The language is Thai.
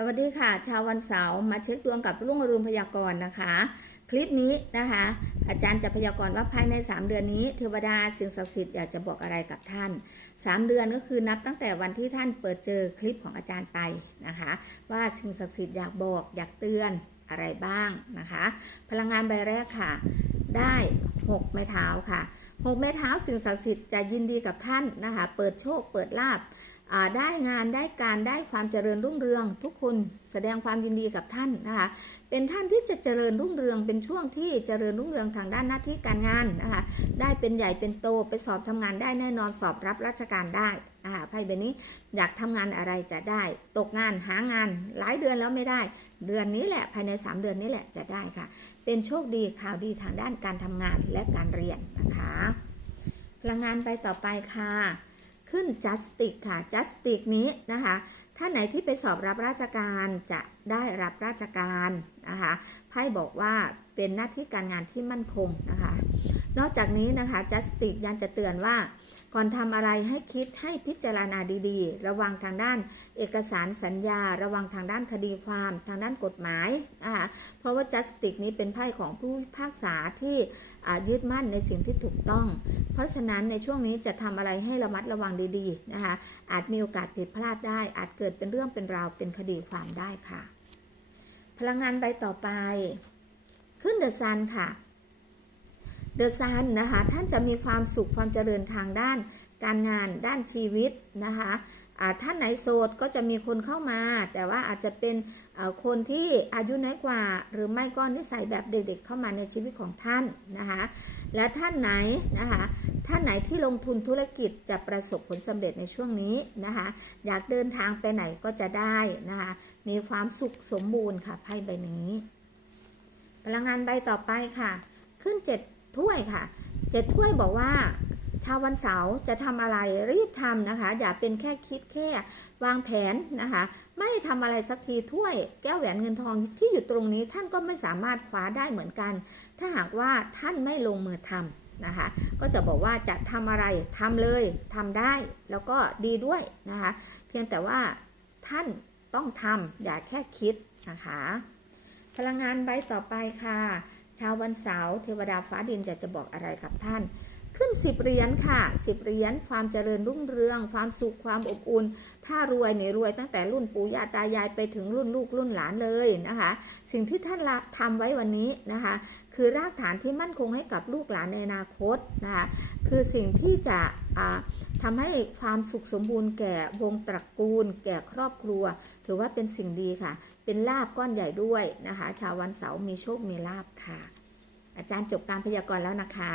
สวัสดีค่ะ ชาววันเสาร์มาเช็คดวงกับรุ่งอรุณพยากรณ์นะคะ คลิปนี้นะคะ อาจารย์จะพยากรณ์ว่าภายใน 3 เดือนนี้เทวดาสิ่งศักดิ์สิทธิ์อยากจะบอกอะไรกับท่าน 3 เดือนก็คือนับตั้งแต่วันที่ท่านเปิดเจอคลิปของอาจารย์ไปนะคะ ว่าสิ่งศักดิ์สิทธิ์อยากบอกอยากเตือนอะไรบ้างนะคะ พลังงานใบแรกค่ะ ได้ 6 ไม้เท้าค่ะ 6 ไม้เท้าสิ่งศักดิ์สิทธิ์จะยินดีกับท่านนะคะ เปิดโชคเปิดลาบ ได้งานได้การได้ความเจริญรุ่งเรือง ทุกคนแสดงความยินดีกับท่านนะคะ เป็นท่านที่จะเจริญรุ่งเรือง เป็นช่วงที่เจริญรุ่งเรืองทางด้านหน้าที่การงานนะคะได้เป็นใหญ่เป็นโตไปสอบทำงานได้แน่นอนสอบรับราชการได้นะคะไพ่ใบนี้อยากทำงานอะไรจะได้ ตกงานหางานหลายเดือนแล้วไม่ได้ เดือนนี้แหละภายใน 3 เดือนนี้แหละจะได้ค่ะ เป็นโชคดีข่าวดีทางด้านการทำงานและการเรียนนะคะพลังงานไปต่อไปค่ะ ขึ้น justice ค่ะ justice นี้นะคะท่านไหนที่ไปสอบรับราชการจะได้รับราชการนะคะไพ่บอกว่าเป็นหน้าที่การงานที่มั่นคงนะคะ นอกจากนี้นะคะ justice ยังจะเตือนว่า ก่อนทำอะไรให้คิดให้พิจารณาดีๆ ระวังทางด้านเอกสารสัญญา ระวังทางด้านคดีความทางด้านกฎหมายนะคะเพราะว่า justice นี้เป็นไพ่ของผู้พิพากษาที่ยึดมั่นในสิ่งที่ถูกต้อง เพราะฉะนั้นในช่วงนี้จะทำอะไรให้ระมัดระวังดีๆนะคะอาจมีโอกาสผิดพลาดได้ อาจเกิดเป็นเรื่องเป็นราวเป็นคดีความได้ค่ะ พลังงานใบต่อไป ขึ้นเดอะซันค่ะ เดอะซันนะคะท่านจะมีความสุขความเจริญทางด้าน การงานด้านชีวิตนะคะท่านไหนโสดก็จะมีคนเข้ามา แต่ว่าอาจจะเป็นคนที่อายุน้อยกว่า หรือไม่ก็นิสัยแบบเด็กๆเข้ามาในชีวิตของท่านนะคะและท่านไหนนะคะท่านไหนที่ลงทุนธุรกิจจะประสบผลสำเร็จในช่วงนี้นะคะอยากเดินทางไปไหนก็จะได้นะคะมีความสุขสมบูรณ์ค่ะไพ่ใบนี้พลังงานใบต่อไปค่ะ ขึ้นเจ็ด ถ้วยค่ะเจ็ดถ้วยบอกว่าชาววันเสาร์จะทำอะไรรีบทำนะคะ อย่าเป็นแค่คิดแค่วางแผนนะคะ ไม่ทำอะไรสักทีถ้วย แก้วแหวนเงินทองที่อยู่ตรงนี้ท่านก็ไม่สามารถคว้าได้เหมือนกัน ถ้าหากว่าท่านไม่ลงมือทำนะคะ ก็จะบอกว่าจะทำอะไรทำเลยทำได้แล้วก็ดีด้วยนะคะ เพียงแต่ว่าท่านต้องทำอย่าแค่คิดนะคะ พลังงานใบต่อไปค่ะ ชาววันเสาร์เทวดาฟ้าดินจะจะบอกอะไรกับท่าน ขึ้นสิบเหรียญค่ะสิบเหรียญความเจริญรุ่งเรือง ความสุขความอบอุ่น ถ้ารวยเนี่ยรวยตั้งแต่รุ่นปู่ย่าตายายไปถึงรุ่นลูกรุ่นหลานเลยนะคะ สิ่งที่ท่านละทำไว้วันนี้นะคะ คือรากฐานที่มั่นคงให้กับลูกหลานในอนาคตนะคะคือสิ่งที่จะอ่าทำให้ความสุขสมบูรณ์แก่วงตระกูล แก่ครอบครัว ถือว่าเป็นสิ่งดีค่ะ เป็นลาบก้อนใหญ่ด้วยนะคะ ชาววันเสาร์มีโชคมีลาบค่ะ อาจารย์จบการพยากรณ์แล้วนะคะ